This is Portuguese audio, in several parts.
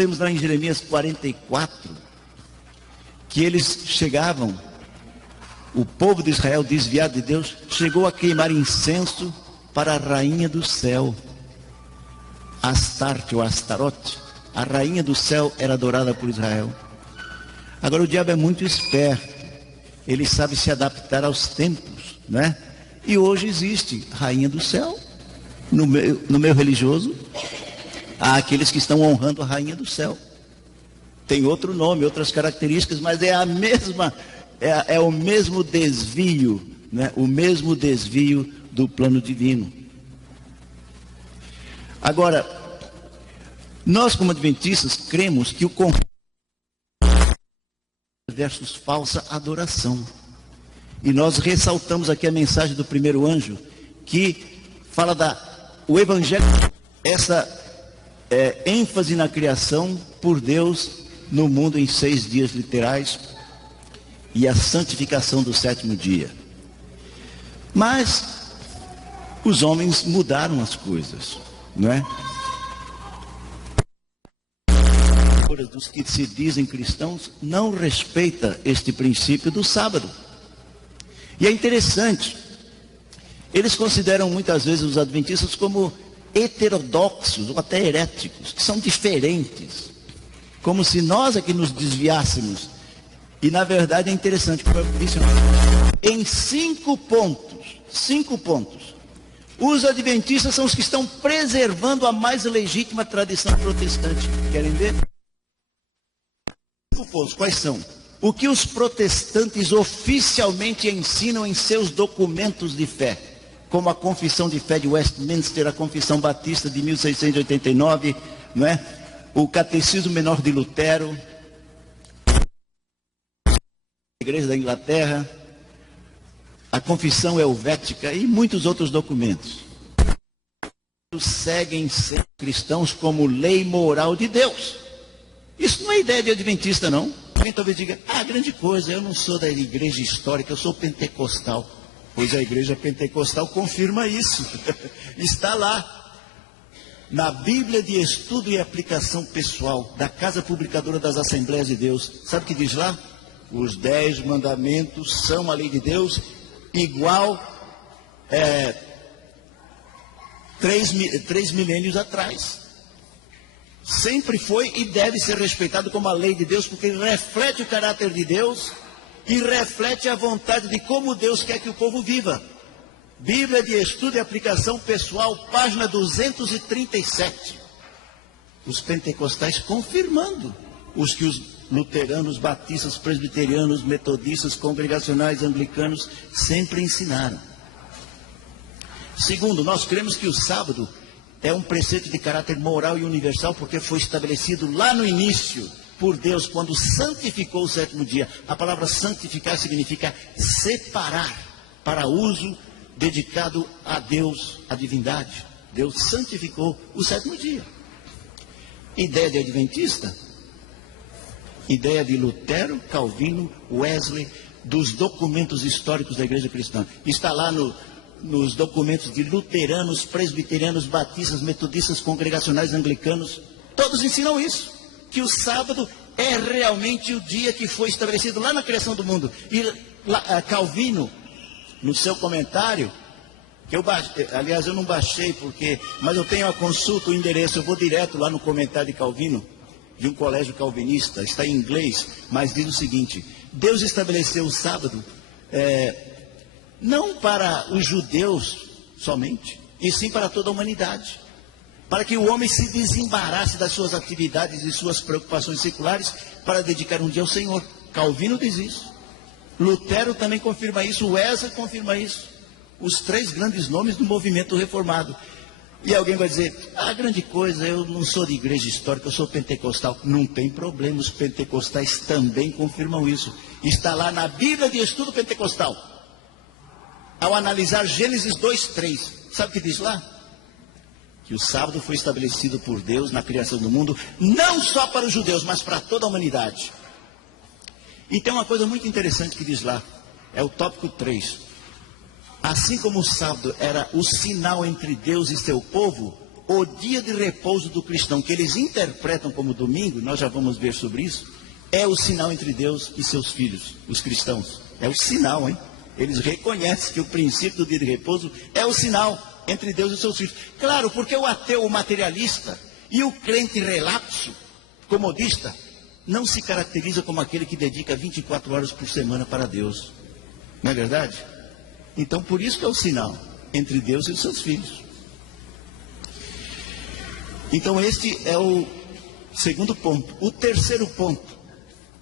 Temos lá em Jeremias 44, que eles chegavam, o povo de Israel desviado de Deus, chegou a queimar incenso para a rainha do céu, Astarte ou Astarote. A rainha do céu era adorada por Israel. Agora o diabo é muito esperto, ele sabe se adaptar aos tempos, né? E hoje existe rainha do céu, no meio religioso, há aqueles que estão honrando a rainha do céu. Tem outro nome, outras características, mas é a mesma, é o mesmo desvio, né? O mesmo desvio do plano divino. Agora, nós como adventistas cremos que o conflito versus falsa adoração. E nós ressaltamos aqui a mensagem do primeiro anjo, que fala o evangelho, essa ênfase na criação por Deus no mundo em 6 dias literais e a santificação do 7º dia. Mas os homens mudaram as coisas, não é? Dos que se dizem cristãos não respeita este princípio do sábado. E é interessante, eles consideram muitas vezes os adventistas como heterodoxos ou até heréticos, que são diferentes, como se nós aqui nos desviássemos. E na verdade é interessante, como eu disse, em 5 pontos, os adventistas são os que estão preservando a mais legítima tradição protestante. Querem ver? 5 pontos, quais são? O que os protestantes oficialmente ensinam em seus documentos de fé, como a Confissão de Fé de Westminster, a Confissão Batista de 1689, não é? O Catecismo Menor de Lutero, a Igreja da Inglaterra, a Confissão Helvética e muitos outros documentos. Seguem ser cristãos como lei moral de Deus. Isso não é ideia de adventista, não. Alguém talvez diga, grande coisa, eu não sou da igreja histórica, eu sou pentecostal. Pois a igreja pentecostal confirma isso. Está lá, na Bíblia de Estudo e Aplicação Pessoal, da Casa Publicadora das Assembleias de Deus. Sabe o que diz lá? Os 10 mandamentos são a lei de Deus, igual 3 milênios atrás. Sempre foi e deve ser respeitado como a lei de Deus, porque ele reflete o caráter de Deus e reflete a vontade de como Deus quer que o povo viva. Bíblia de Estudo e Aplicação Pessoal, página 237. Os pentecostais confirmando os que os luteranos, batistas, presbiterianos, metodistas, congregacionais, anglicanos sempre ensinaram. Segundo, nós cremos que o sábado é um preceito de caráter moral e universal, porque foi estabelecido lá no início por Deus, quando santificou o 7º dia. A palavra santificar significa separar para uso dedicado a Deus, a divindade. Deus santificou o 7º dia. Ideia de adventista? Ideia de Lutero, Calvino, Wesley, dos documentos históricos da igreja cristã. Está lá nos documentos de luteranos, presbiterianos, batistas, metodistas, congregacionais, anglicanos. Todos ensinam isso, que o sábado é realmente o dia que foi estabelecido lá na criação do mundo. E Calvino, no seu comentário, que aliás eu não baixei mas eu tenho a consulta, o endereço, eu vou direto lá no comentário de Calvino, de um colégio calvinista, está em inglês, mas diz o seguinte: Deus estabeleceu o sábado não para os judeus somente, e sim para toda a humanidade, para que o homem se desembarasse das suas atividades e suas preocupações seculares para dedicar um dia ao Senhor. Calvino diz isso, Lutero também confirma isso, Wesley confirma isso, os 3 grandes nomes do movimento reformado. E alguém vai dizer, grande coisa, eu não sou de igreja histórica, eu sou pentecostal. Não tem problema, os pentecostais também confirmam isso. Está lá na Bíblia de Estudo Pentecostal. Ao analisar Gênesis 2:3, sabe o que diz lá? Que o sábado foi estabelecido por Deus na criação do mundo, não só para os judeus, mas para toda a humanidade. E tem uma coisa muito interessante que diz lá, é o tópico 3. Assim como o sábado era o sinal entre Deus e seu povo, o dia de repouso do cristão, que eles interpretam como domingo, nós já vamos ver sobre isso, é o sinal entre Deus e seus filhos, os cristãos. É o sinal, hein? Eles reconhecem que o princípio do dia de repouso é o sinal entre Deus e seus filhos. Claro, porque o ateu, o materialista e o crente relapso, comodista, não se caracteriza como aquele que dedica 24 horas por semana para Deus. Não é verdade? Então, por isso que é o sinal entre Deus e os seus filhos. Então, este é o segundo ponto. O terceiro ponto,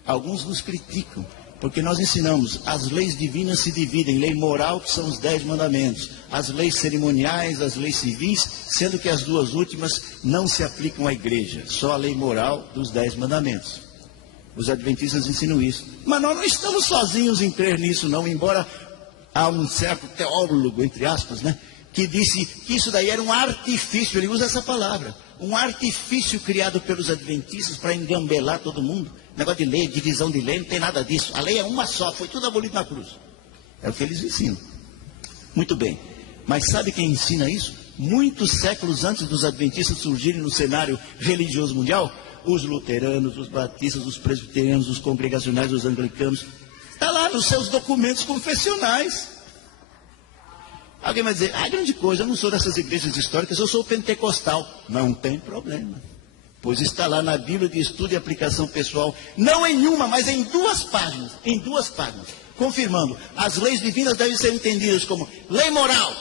alguns nos criticam, porque nós ensinamos, as leis divinas se dividem, lei moral, que são os 10 mandamentos, as leis cerimoniais, as leis civis, sendo que as duas últimas não se aplicam à igreja, só a lei moral dos 10 mandamentos. Os adventistas ensinam isso. Mas nós não estamos sozinhos em crer nisso, não, embora há um certo teólogo, entre aspas, né, que disse que isso daí era um artifício, ele usa essa palavra, um artifício criado pelos adventistas para engambelar todo mundo. Negócio de lei, divisão de lei, não tem nada disso. A lei é uma só, foi tudo abolido na cruz. É o que eles ensinam. Muito bem. Mas sabe quem ensina isso? Muitos séculos antes dos adventistas surgirem no cenário religioso mundial, os luteranos, os batistas, os presbiterianos, os congregacionais, os anglicanos, está lá nos seus documentos confessionais. Alguém vai dizer, grande coisa, eu não sou dessas igrejas históricas, eu sou pentecostal. Não tem problema. Pois está lá na Bíblia de Estudo e Aplicação Pessoal, não em uma, mas em 2 páginas, confirmando, as leis divinas devem ser entendidas como lei moral,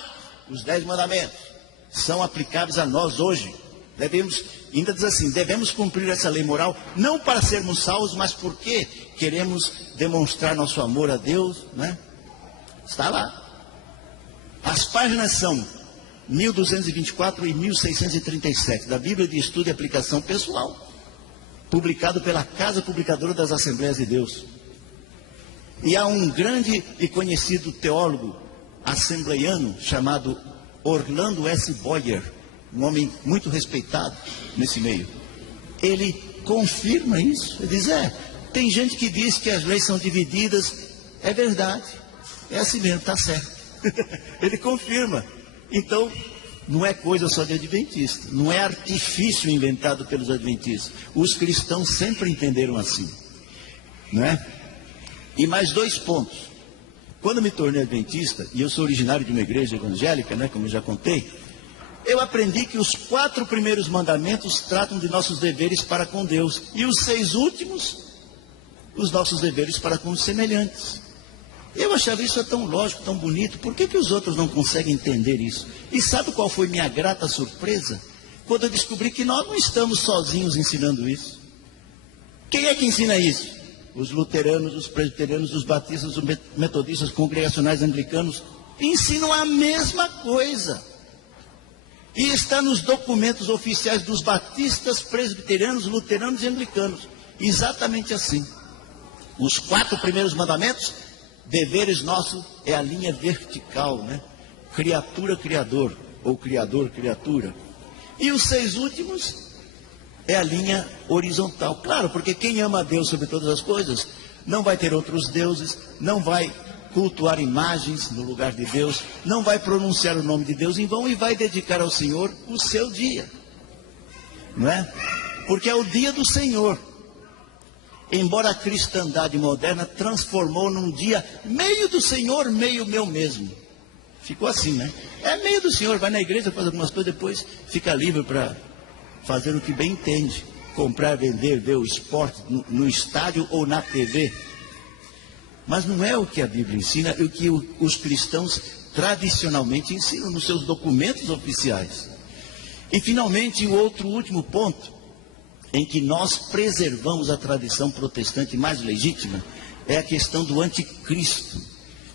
os 10 mandamentos, são aplicáveis a nós hoje. Ainda diz assim, devemos cumprir essa lei moral, não para sermos salvos, mas porque queremos demonstrar nosso amor a Deus, né? Está lá. As páginas são 1224 e 1637, da Bíblia de Estudo e Aplicação Pessoal, publicado pela Casa Publicadora das Assembleias de Deus. E há um grande e conhecido teólogo assembleiano chamado Orlando S. Boyer, um homem muito respeitado nesse meio. Ele confirma isso. Ele diz, tem gente que diz que as leis são divididas. É verdade, é assim mesmo, está certo. Ele confirma. Então, não é coisa só de adventista, não é artifício inventado pelos adventistas. Os cristãos sempre entenderam assim, não é? E mais 2 pontos. Quando me tornei adventista, e eu sou originário de uma igreja evangélica, né, como eu já contei, eu aprendi que os 4 primeiros mandamentos tratam de nossos deveres para com Deus, e os 6 últimos, os nossos deveres para com os semelhantes. Eu achava isso tão lógico, tão bonito, por que os outros não conseguem entender isso? E sabe qual foi minha grata surpresa? Quando eu descobri que nós não estamos sozinhos ensinando isso. Quem é que ensina isso? Os luteranos, os presbiterianos, os batistas, os metodistas, congregacionais, anglicanos, ensinam a mesma coisa. E está nos documentos oficiais dos batistas, presbiterianos, luteranos e anglicanos. Exatamente assim. Os 4 primeiros mandamentos, deveres nossos, é a linha vertical, né? Criatura, criador, ou criador, criatura. E os 6 últimos é a linha horizontal. Claro, porque quem ama a Deus sobre todas as coisas, não vai ter outros deuses, não vai cultuar imagens no lugar de Deus, não vai pronunciar o nome de Deus em vão e vai dedicar ao Senhor o seu dia. Não é? Porque é o dia do Senhor. Embora a cristandade moderna transformou num dia meio do Senhor, meio meu mesmo. Ficou assim, né? É meio do Senhor, vai na igreja, faz algumas coisas, depois fica livre para fazer o que bem entende. Comprar, vender, ver o esporte no estádio ou na TV. Mas não é o que a Bíblia ensina, é o que os cristãos tradicionalmente ensinam nos seus documentos oficiais. E finalmente, o último ponto, em que nós preservamos a tradição protestante mais legítima, é a questão do anticristo,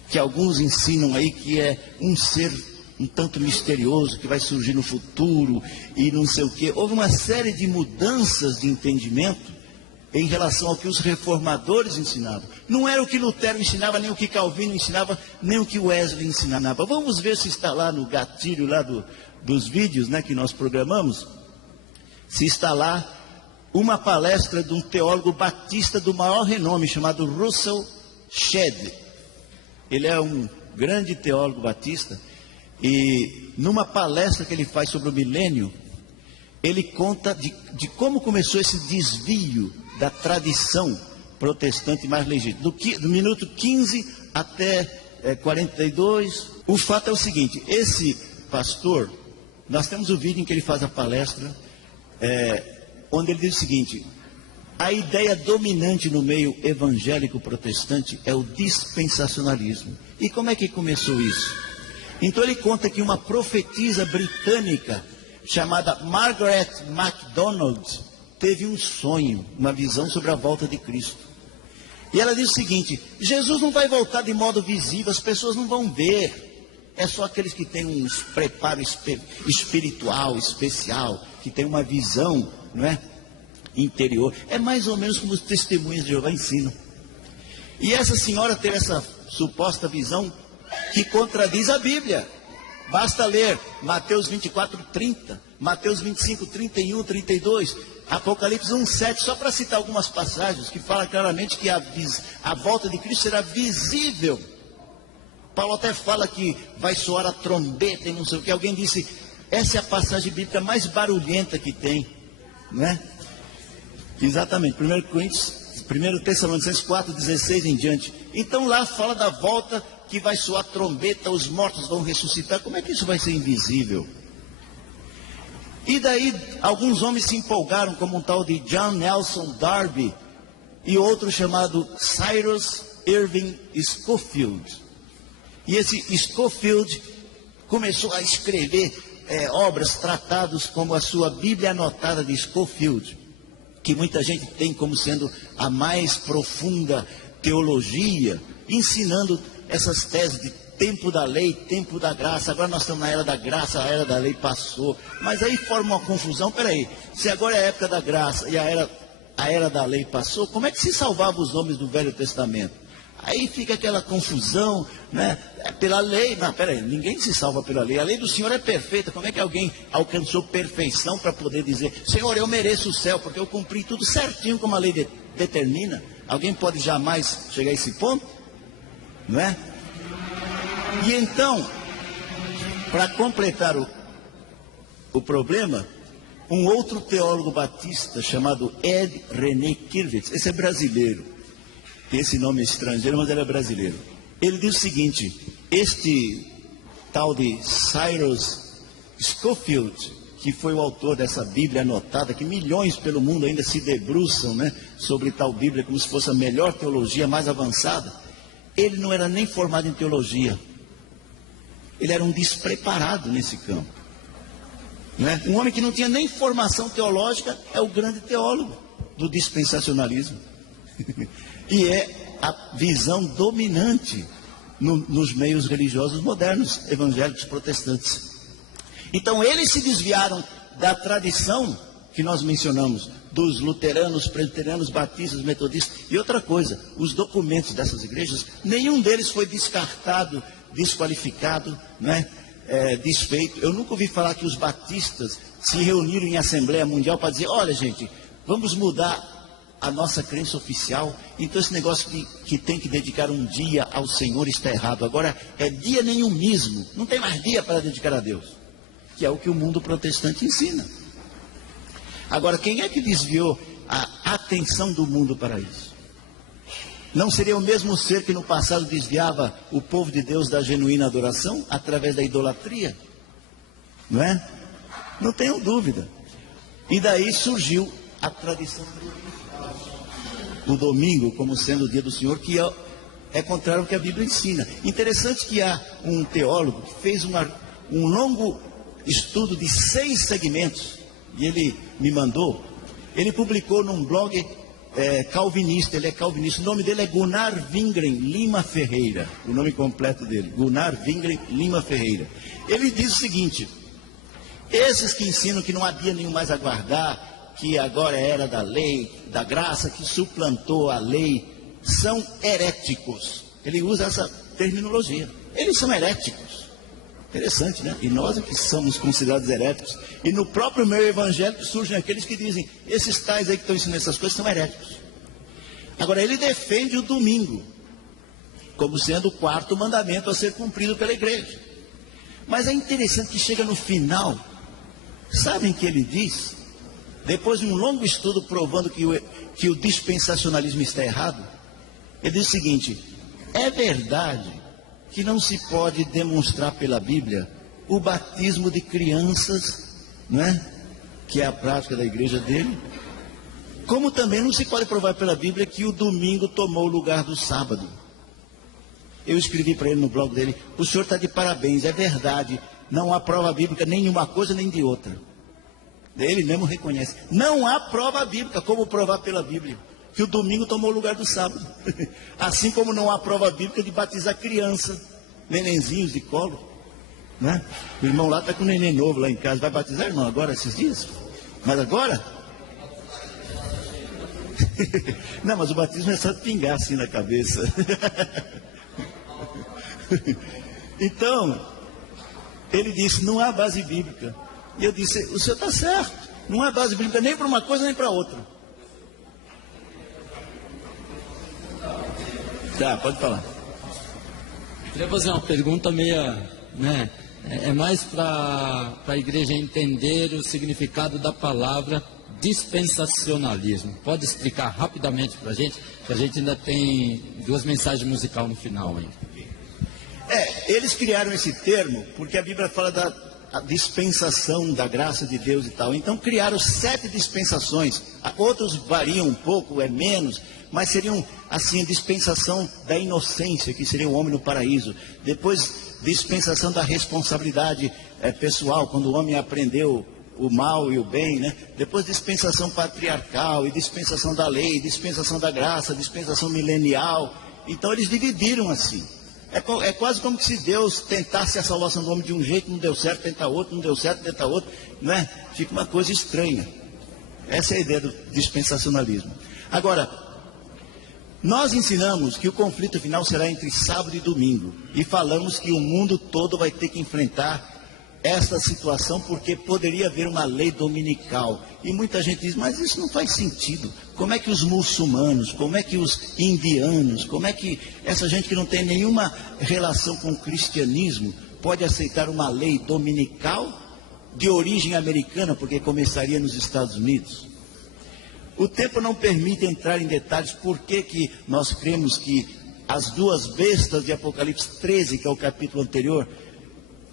que alguns ensinam aí que é um ser um tanto misterioso, que vai surgir no futuro, e não sei o quê. Houve uma série de mudanças de entendimento em relação ao que os reformadores ensinavam. Não era o que Lutero ensinava, nem o que Calvino ensinava, nem o que Wesley ensinava. Vamos ver se está lá no gatilho lá dos vídeos, né, que nós programamos, se está lá uma palestra de um teólogo batista do maior renome, chamado Russell Shedd. Ele é um grande teólogo batista, e numa palestra que ele faz sobre o milênio, ele conta de como começou esse desvio da tradição protestante mais legítima. Do minuto 15 até 42, o fato é o seguinte: esse pastor, nós temos o vídeo em que ele faz a palestra, onde ele diz o seguinte: a ideia dominante no meio evangélico protestante é o dispensacionalismo. E como é que começou isso? Então ele conta que uma profetisa britânica chamada Margaret MacDonald teve um sonho, uma visão sobre a volta de Cristo. E ela diz o seguinte: Jesus não vai voltar de modo visível, as pessoas não vão ver. É só aqueles que têm um preparo espiritual, especial, que têm uma visão, não é, interior. É mais ou menos como os testemunhos de Jeová ensinam. E essa senhora teve essa suposta visão que contradiz a Bíblia. Basta ler Mateus 24:30, Mateus 25:31, 32, Apocalipse 1:7, só para citar algumas passagens que falam claramente que a volta de Cristo será visível. Paulo até fala que vai soar a trombeta e não sei o que. Alguém disse, essa é a passagem bíblica mais barulhenta que tem, não é? Exatamente, 1 Tessalonicenses 4:16 em diante. Então lá fala da volta, que vai soar trombeta, os mortos vão ressuscitar. Como é que isso vai ser invisível? E daí alguns homens se empolgaram, como um tal de John Nelson Darby e outro chamado Cyrus Irving Scofield. E esse Scofield começou a escrever obras, tratados, como a sua Bíblia Anotada de Scofield, que muita gente tem como sendo a mais profunda teologia, ensinando essas teses de tempo da lei, tempo da graça. Agora nós estamos na era da graça, a era da lei passou. Mas aí forma uma confusão. Peraí, se agora é a época da graça e a era da lei passou, como é que se salvavam os homens do Velho Testamento? Aí fica aquela confusão, né? Pela lei. Não, peraí, ninguém se salva pela lei. A lei do Senhor é perfeita. Como é que alguém alcançou perfeição para poder dizer: Senhor, eu mereço o céu porque eu cumpri tudo certinho como a lei determina? Alguém pode jamais chegar a esse ponto? Não é? E então, para completar o problema, um outro teólogo batista chamado Ed René Kirvitz, esse é brasileiro, tem esse nome estrangeiro, mas ele é brasileiro. Ele diz o seguinte: este tal de Cyrus Scofield, que foi o autor dessa Bíblia Anotada, que milhões pelo mundo ainda se debruçam, né, sobre tal Bíblia como se fosse a melhor teologia, mais avançada. Ele não era nem formado em teologia. Ele era um despreparado nesse campo, né? Um homem que não tinha nem formação teológica é o grande teólogo do dispensacionalismo. E é a visão dominante nos meios religiosos modernos, evangélicos, protestantes. Então eles se desviaram da tradição que nós mencionamos, dos luteranos, presbiterianos, batistas, metodistas. E outra coisa, os documentos dessas igrejas, nenhum deles foi descartado, desqualificado, né, desfeito. Eu nunca ouvi falar que os batistas se reuniram em Assembleia Mundial para dizer: olha gente, vamos mudar a nossa crença oficial, então esse negócio que tem que dedicar um dia ao Senhor está errado. Agora é dia nenhumismo, não tem mais dia para dedicar a Deus, que é o que o mundo protestante ensina. Agora, quem é que desviou a atenção do mundo para isso? Não seria o mesmo ser que no passado desviava o povo de Deus da genuína adoração através da idolatria? Não é? Não tenho dúvida. E daí surgiu a tradição do domingo como sendo o dia do Senhor, que é contrário ao que a Bíblia ensina. Interessante que há um teólogo que fez um longo estudo de 6 segmentos, e ele me mandou. Ele publicou num blog calvinista, ele é calvinista. O nome dele é Gunnar Wingren Lima Ferreira, o nome completo dele, Gunnar Wingren Lima Ferreira. Ele diz o seguinte: esses que ensinam que não há dia nenhum mais a guardar, que agora é era da lei, da graça, que suplantou a lei, são heréticos. Ele usa essa terminologia. Eles são heréticos. Interessante, né? E nós é que somos considerados heréticos. E no próprio meio evangélico surgem aqueles que dizem: esses tais aí que estão ensinando essas coisas são heréticos. Agora, ele defende o domingo como sendo o 4º mandamento a ser cumprido pela igreja. Mas é interessante que chega no final, Sabem que ele diz, depois de um longo estudo provando que o dispensacionalismo está errado, ele diz o seguinte: é verdade que não se pode demonstrar pela Bíblia o batismo de crianças, não é? Que é a prática da igreja dele, como também não se pode provar pela Bíblia que o domingo tomou o lugar do sábado. Eu escrevi para ele no blog dele: o senhor está de parabéns, é verdade, não há prova bíblica nem de uma coisa nem de outra. Ele mesmo reconhece, não há prova bíblica, como provar pela Bíblia que o domingo tomou o lugar do sábado. Assim como não há prova bíblica de batizar criança, nenenzinhos de colo, né? O irmão lá está com um neném novo lá em casa, vai batizar, irmão, agora esses dias? Mas agora? Não, mas o batismo é só pingar assim na cabeça. Então, ele disse, não há base bíblica. E eu disse, o senhor está certo, não há base bíblica nem para uma coisa nem para outra. Tá, pode falar. Queria fazer uma pergunta meia, né? É mais para a igreja entender o significado da palavra dispensacionalismo. Pode explicar rapidamente para a gente? Que a gente ainda tem 2 mensagens musicais no final ainda. Eles criaram esse termo porque a Bíblia fala da dispensação da graça de Deus e tal. Então criaram 7 dispensações. Outros variam um pouco, é menos, mas seriam assim, dispensação da inocência, que seria o homem no paraíso. Depois, dispensação da responsabilidade pessoal, quando o homem aprendeu o mal e o bem, né? Depois, dispensação patriarcal, e dispensação da lei, dispensação da graça, dispensação milenial. Então eles dividiram assim. É quase como se Deus tentasse a salvação do homem de um jeito, não deu certo, tenta outro, não deu certo, tenta outro, não é? Fica uma coisa estranha. Essa é a ideia do dispensacionalismo. Agora, nós ensinamos que o conflito final será entre sábado e domingo. E falamos que o mundo todo vai ter que enfrentar essa situação porque poderia haver uma lei dominical. E muita gente diz, mas isso não faz sentido. Como é que os muçulmanos, como é que os indianos, como é que essa gente que não tem nenhuma relação com o cristianismo pode aceitar uma lei dominical de origem americana, porque começaria nos Estados Unidos? O tempo não permite entrar em detalhes por que nós cremos que as 2 bestas de Apocalipse 13, que é o capítulo anterior,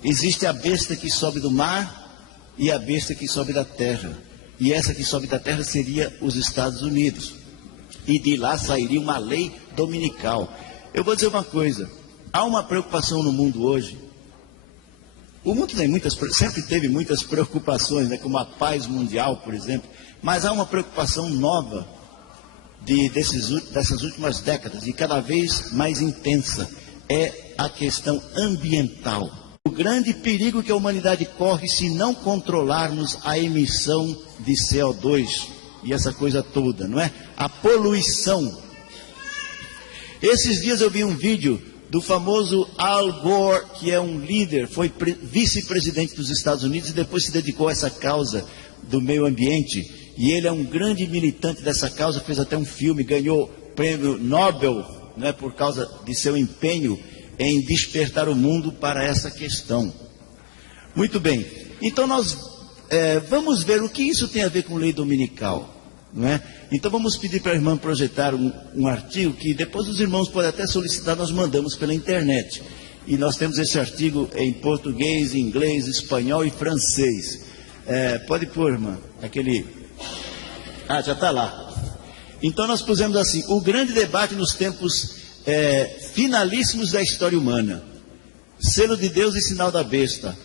existe a besta que sobe do mar e a besta que sobe da terra. E essa que sobe da terra seria os Estados Unidos. E de lá sairia uma lei dominical. Eu vou dizer uma coisa, há uma preocupação no mundo hoje. O mundo sempre teve muitas preocupações, né, como a paz mundial, por exemplo. Mas há uma preocupação nova dessas últimas décadas, e cada vez mais intensa, é a questão ambiental. O grande perigo que a humanidade corre se não controlarmos a emissão de CO2 e essa coisa toda, não é? A poluição. Esses dias eu vi um vídeo do famoso Al Gore, que é um líder, foi vice-presidente dos Estados Unidos e depois se dedicou a essa causa do meio ambiente. E ele é um grande militante dessa causa, fez até um filme, ganhou prêmio Nobel, não é, por causa de seu empenho em despertar o mundo para essa questão. Muito bem, então nós vamos ver o que isso tem a ver com lei dominical, não é? Então vamos pedir para a irmã projetar um artigo que depois os irmãos podem até solicitar, nós mandamos pela internet. E nós temos esse artigo em português, inglês, espanhol e francês. Pode pôr, irmã, aquele... Ah, já está lá. Então nós pusemos assim, o grande debate nos tempos finalíssimos da história humana. Selo de Deus e sinal da besta.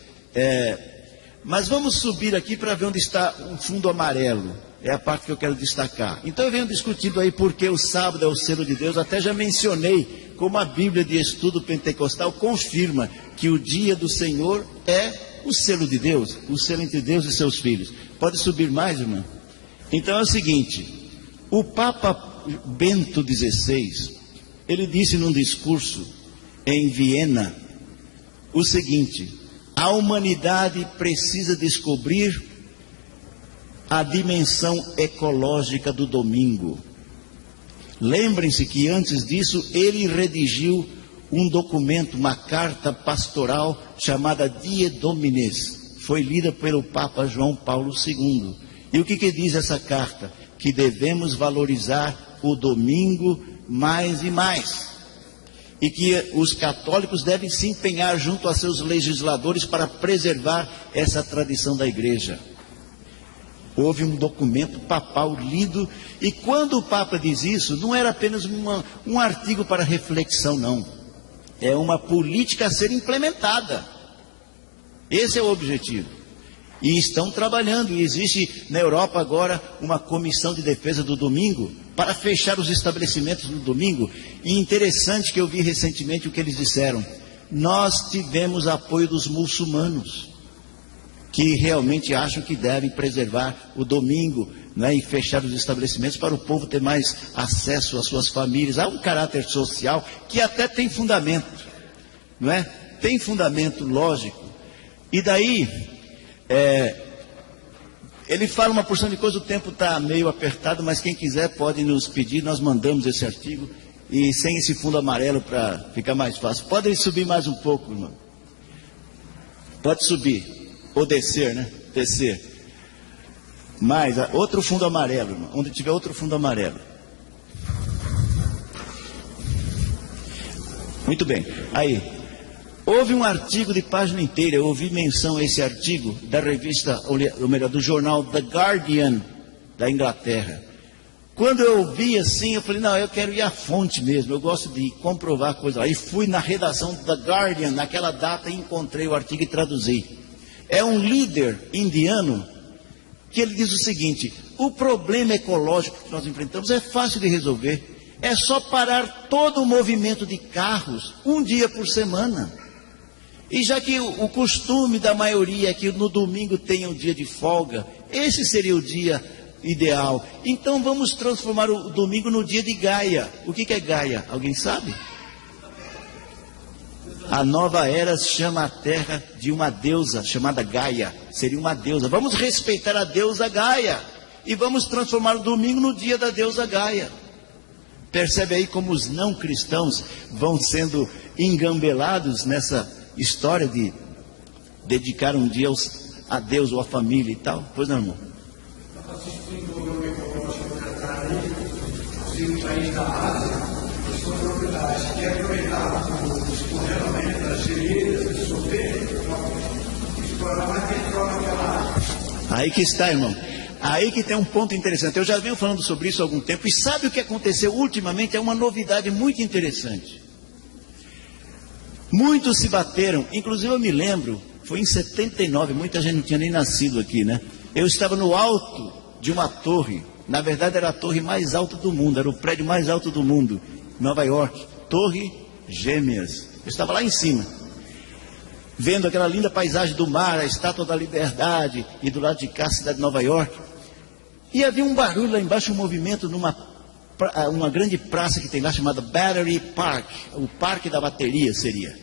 Mas vamos subir aqui para ver onde está o fundo amarelo. É a parte que eu quero destacar. Então eu venho discutindo aí porque o sábado é o selo de Deus. Até já mencionei como a Bíblia de Estudo Pentecostal confirma que o dia do Senhor é o selo de Deus, o selo entre Deus e seus filhos. Pode subir mais, irmã? Então é o seguinte, o Papa Bento XVI, ele disse num discurso em Viena o seguinte: a humanidade precisa descobrir a dimensão ecológica do domingo. Lembrem-se que antes disso ele redigiu um documento, uma carta pastoral chamada Die Domines, foi lida pelo Papa João Paulo II. E o que diz essa carta? Que devemos valorizar o domingo mais e mais. E que os católicos devem se empenhar junto a seus legisladores para preservar essa tradição da igreja. Houve um documento papal lido, e quando o Papa diz isso, não era apenas um artigo para reflexão, não. É uma política a ser implementada. Esse é o objetivo. E estão trabalhando, e existe na Europa agora uma comissão de defesa do domingo, para fechar os estabelecimentos no domingo. E interessante que eu vi recentemente o que eles disseram. Nós tivemos apoio dos muçulmanos, que realmente acham que devem preservar o domingo, né, e fechar os estabelecimentos para o povo ter mais acesso às suas famílias. Há um caráter social que até tem fundamento, não é? Tem fundamento lógico. E daí, ele fala uma porção de coisa, o tempo está meio apertado, mas quem quiser pode nos pedir, nós mandamos esse artigo, e sem esse fundo amarelo para ficar mais fácil. Pode subir mais um pouco, irmão. Pode subir, ou descer, né? Descer. Mais, outro fundo amarelo, irmão. Onde tiver outro fundo amarelo. Muito bem, aí. Houve um artigo de página inteira, eu ouvi menção a esse artigo da revista, ou melhor, do jornal The Guardian, da Inglaterra. Quando eu vi assim, eu falei, não, eu quero ir à fonte mesmo, eu gosto de comprovar coisas. Aí fui na redação da Guardian, naquela data, e encontrei o artigo e traduzi. É um líder indiano, que ele diz o seguinte: o problema ecológico que nós enfrentamos é fácil de resolver. É só parar todo o movimento de carros, um dia por semana. E já que o costume da maioria é que no domingo tenha um dia de folga, esse seria o dia ideal. Então vamos transformar o domingo no dia de Gaia. O que é Gaia? Alguém sabe? A nova era chama a Terra de uma deusa chamada Gaia. Seria uma deusa. Vamos respeitar a deusa Gaia. E vamos transformar o domingo no dia da deusa Gaia. Percebe aí como os não cristãos vão sendo engambelados nessa história de dedicar um dia a Deus ou à família e tal? Pois não, irmão? Aí que está, irmão. Aí que tem um ponto interessante. Eu já venho falando sobre isso há algum tempo. E sabe o que aconteceu ultimamente? É uma novidade muito interessante. Muitos se bateram, inclusive eu me lembro, foi em 79, muita gente não tinha nem nascido aqui, né? Eu estava no alto de uma torre, na verdade era a torre mais alta do mundo, era o prédio mais alto do mundo, Nova York, Torre Gêmeas. Eu estava lá em cima, vendo aquela linda paisagem do mar, a Estátua da Liberdade, e do lado de cá a cidade de Nova York. E havia um barulho lá embaixo, um movimento uma grande praça que tem lá chamada Battery Park, o Parque da Bateria seria.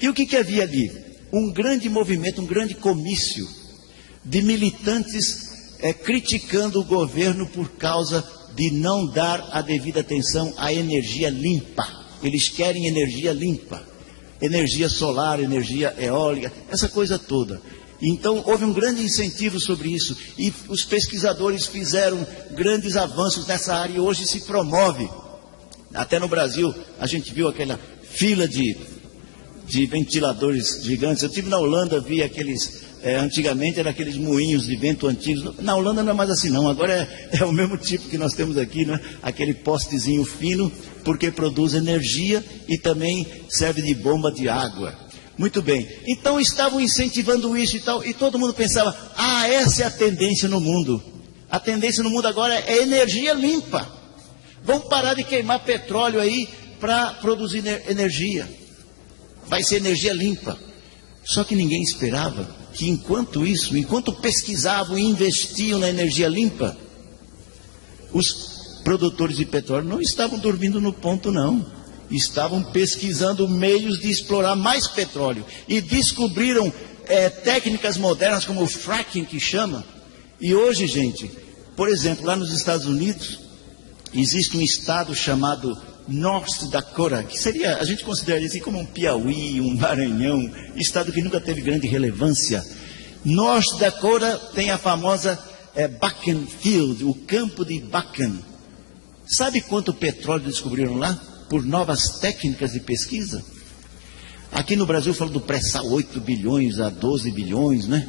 E o que havia ali? Um grande movimento, um grande comício de militantes criticando o governo por causa de não dar a devida atenção à energia limpa. Eles querem energia limpa, energia solar, energia eólica, essa coisa toda. Então houve um grande incentivo sobre isso, e os pesquisadores fizeram grandes avanços nessa área, e hoje se promove. Até no Brasil, a gente viu aquela fila de ventiladores gigantes. Eu estive na Holanda, vi aqueles, antigamente eram aqueles moinhos de vento antigos. Na Holanda não é mais assim não, agora é o mesmo tipo que nós temos aqui, né? Aquele postezinho fino, porque produz energia e também serve de bomba de água. Muito bem, então estavam incentivando isso e tal, e todo mundo pensava, essa é a tendência no mundo. A tendência no mundo agora é energia limpa. Vamos parar de queimar petróleo aí para produzir energia. Vai ser energia limpa. Só que ninguém esperava que enquanto pesquisavam e investiam na energia limpa, os produtores de petróleo não estavam dormindo no ponto não. Estavam pesquisando meios de explorar mais petróleo. E descobriram técnicas modernas como o fracking, que chama. E hoje, gente, por exemplo, lá nos Estados Unidos, existe um estado chamado North Dakota, que seria, a gente consideraria assim como um Piauí, um Maranhão, estado que nunca teve grande relevância. North Dakota tem a famosa Bakken Field, o campo de Bakken. Sabe quanto petróleo descobriram lá? Por novas técnicas de pesquisa? Aqui no Brasil falam do pré-sal, 8 bilhões a 12 bilhões, né?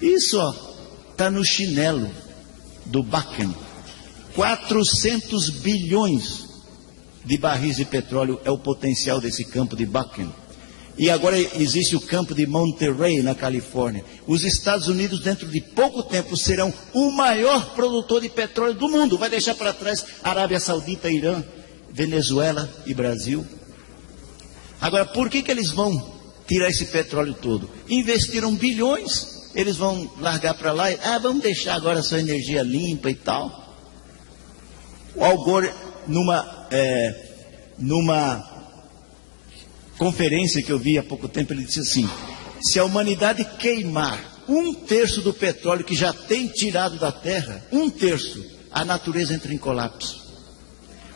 Isso, ó, está no chinelo do Bakken. 400 bilhões de barris de petróleo é o potencial desse campo de Bakken. E agora existe o campo de Monterey, na Califórnia. Os Estados Unidos, dentro de pouco tempo, serão o maior produtor de petróleo do mundo. Vai deixar para trás Arábia Saudita, Irã, Venezuela e Brasil. Agora, por que eles vão tirar esse petróleo todo? Investiram bilhões, eles vão largar para lá, vamos deixar agora sua energia limpa e tal. O Al Gore, numa conferência que eu vi há pouco tempo, ele disse assim: se a humanidade queimar 1/3 do petróleo que já tem tirado da terra, 1/3, a natureza entra em colapso.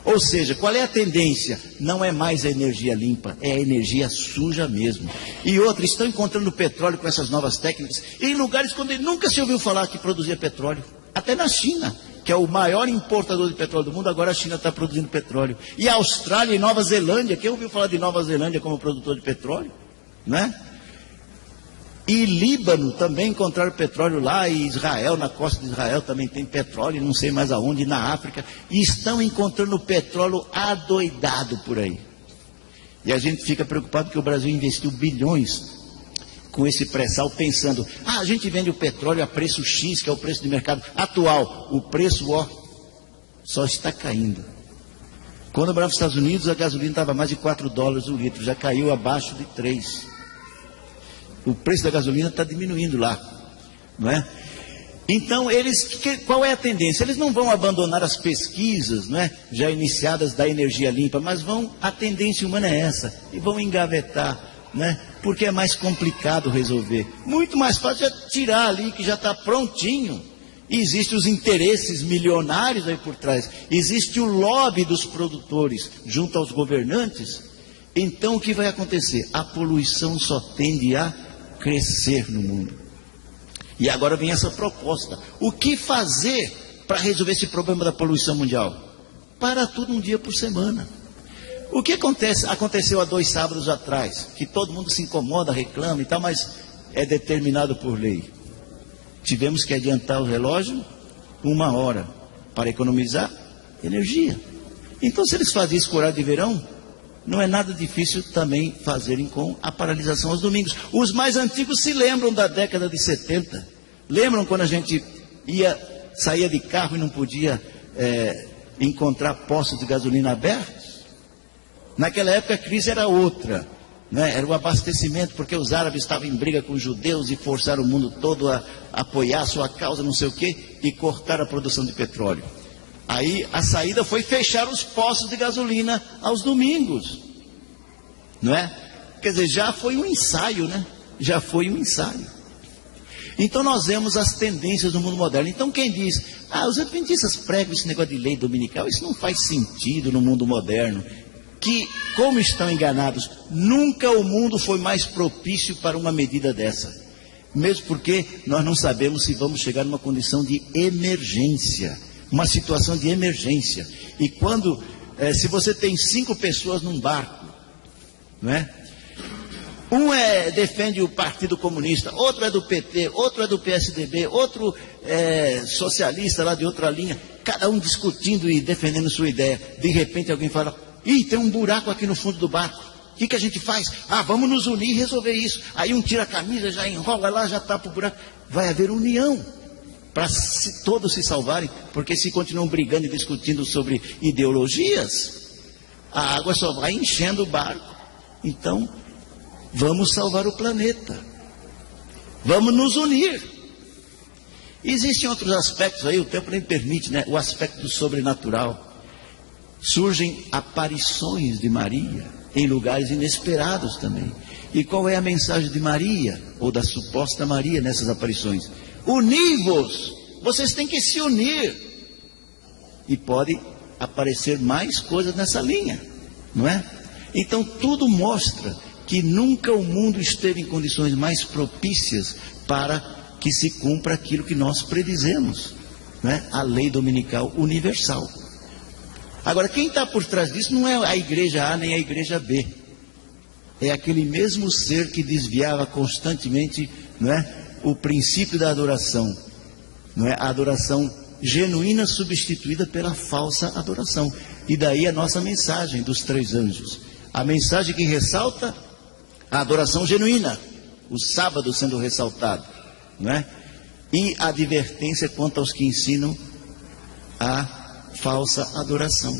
Ou seja, qual é a tendência? Não é mais a energia limpa, é a energia suja mesmo. E outra, estão encontrando petróleo com essas novas técnicas em lugares onde nunca se ouviu falar que produzia petróleo. Até na China, que é o maior importador de petróleo do mundo, agora a China está produzindo petróleo. E a Austrália e Nova Zelândia, quem ouviu falar de Nova Zelândia como produtor de petróleo? Né? E Líbano também encontraram petróleo lá, e Israel, na costa de Israel também tem petróleo, não sei mais aonde, na África. E estão encontrando petróleo adoidado por aí. E a gente fica preocupado que o Brasil investiu bilhões com esse pré-sal, pensando, a gente vende o petróleo a preço X, que é o preço de mercado atual. O preço, só está caindo. Quando eu morava nos Estados Unidos, a gasolina estava mais de $4 o litro, já caiu abaixo de 3. O preço da gasolina está diminuindo lá, não é? Então, qual é a tendência? Eles não vão abandonar as pesquisas, não é, já iniciadas da energia limpa, mas a tendência humana é essa, e vão engavetar, né? Porque é mais complicado resolver. Muito mais fácil é tirar ali, que já está prontinho. E existem os interesses milionários aí por trás. Existe o lobby dos produtores junto aos governantes. Então o que vai acontecer? A poluição só tende a crescer no mundo. E agora vem essa proposta. O que fazer para resolver esse problema da poluição mundial? Para tudo um dia por semana. O que aconteceu há 2 sábados atrás, que todo mundo se incomoda, reclama e tal, mas é determinado por lei. Tivemos que adiantar o relógio 1 hora para economizar energia. Então, se eles fazem isso com o horário de verão, não é nada difícil também fazerem com a paralisação aos domingos. Os mais antigos se lembram da década de 70. Lembram quando a gente saía de carro e não podia encontrar postos de gasolina abertos? Naquela época a crise era outra, né? Era o abastecimento, porque os árabes estavam em briga com os judeus e forçaram o mundo todo a apoiar a sua causa, não sei o quê, e cortar a produção de petróleo. Aí a saída foi fechar os postos de gasolina aos domingos, não é? Quer dizer, já foi um ensaio, né? Já foi um ensaio. Então nós vemos as tendências do mundo moderno. Então quem diz, os adventistas pregam esse negócio de lei dominical, isso não faz sentido no mundo moderno. Que, como estão enganados, nunca o mundo foi mais propício para uma medida dessa. Mesmo porque nós não sabemos se vamos chegar numa condição de emergência, uma situação de emergência. E se você tem 5 pessoas num barco, não é? Um defende o Partido Comunista, outro é do PT, outro é do PSDB, outro é socialista lá de outra linha, cada um discutindo e defendendo sua ideia. De repente alguém fala, tem um buraco aqui no fundo do barco. O que a gente faz? Vamos nos unir e resolver isso. Aí um tira a camisa, já enrola lá, já tapa o buraco. Vai haver união para todos se salvarem, porque se continuam brigando e discutindo sobre ideologias, a água só vai enchendo o barco. Então, vamos salvar o planeta. Vamos nos unir. Existem outros aspectos aí, o tempo nem permite, né? O aspecto do sobrenatural. Surgem aparições de Maria em lugares inesperados também. E qual é a mensagem de Maria, ou da suposta Maria nessas aparições? Univos! Vocês têm que se unir. E pode aparecer mais coisas nessa linha, não é? Então tudo mostra que nunca o mundo esteve em condições mais propícias para que se cumpra aquilo que nós predizemos, né? A lei dominical universal. Agora, quem está por trás disso não é a igreja A nem a igreja B. É aquele mesmo ser que desviava constantemente, não é, o princípio da adoração, não é, a adoração genuína substituída pela falsa adoração. E daí a nossa mensagem dos 3 anjos. A mensagem que ressalta a adoração genuína, o sábado sendo ressaltado, não é? E a advertência quanto aos que ensinam a falsa adoração.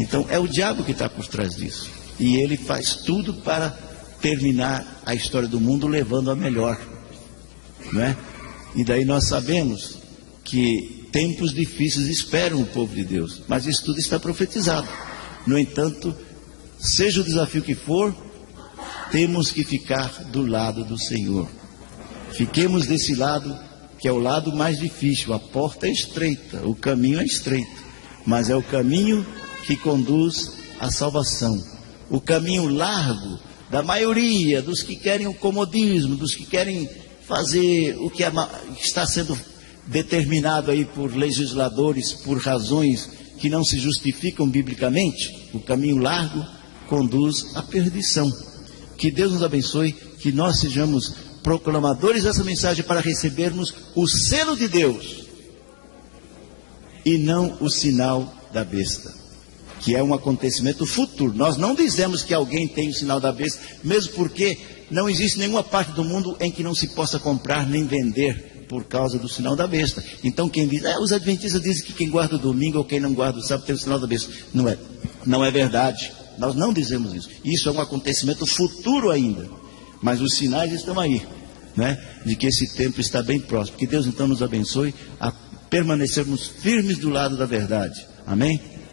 Então é o diabo que está por trás disso. E ele faz tudo para terminar a história do mundo levando a melhor, não é? E daí nós sabemos que tempos difíceis esperam o povo de Deus, mas isso tudo está profetizado. No entanto, seja o desafio que for, temos que ficar do lado do Senhor. Fiquemos desse lado, que é o lado mais difícil. A porta é estreita, o caminho é estreito, mas é o caminho que conduz à salvação. O caminho largo da maioria dos que querem o comodismo, dos que querem fazer o que está sendo determinado aí por legisladores, por razões que não se justificam biblicamente. O caminho largo conduz à perdição. Que Deus nos abençoe, que nós sejamos proclamadores dessa mensagem para recebermos o selo de Deus e não o sinal da besta, que é um acontecimento futuro. Nós não dizemos que alguém tem o sinal da besta, mesmo porque não existe nenhuma parte do mundo em que não se possa comprar nem vender por causa do sinal da besta. Então quem diz, os adventistas dizem que quem guarda o domingo ou quem não guarda o sábado tem o sinal da besta. Não é verdade. Nós não dizemos isso. Isso é um acontecimento futuro ainda. Mas os sinais estão aí, né? De que esse tempo está bem próximo. Que Deus então nos abençoe a permanecermos firmes do lado da verdade. Amém?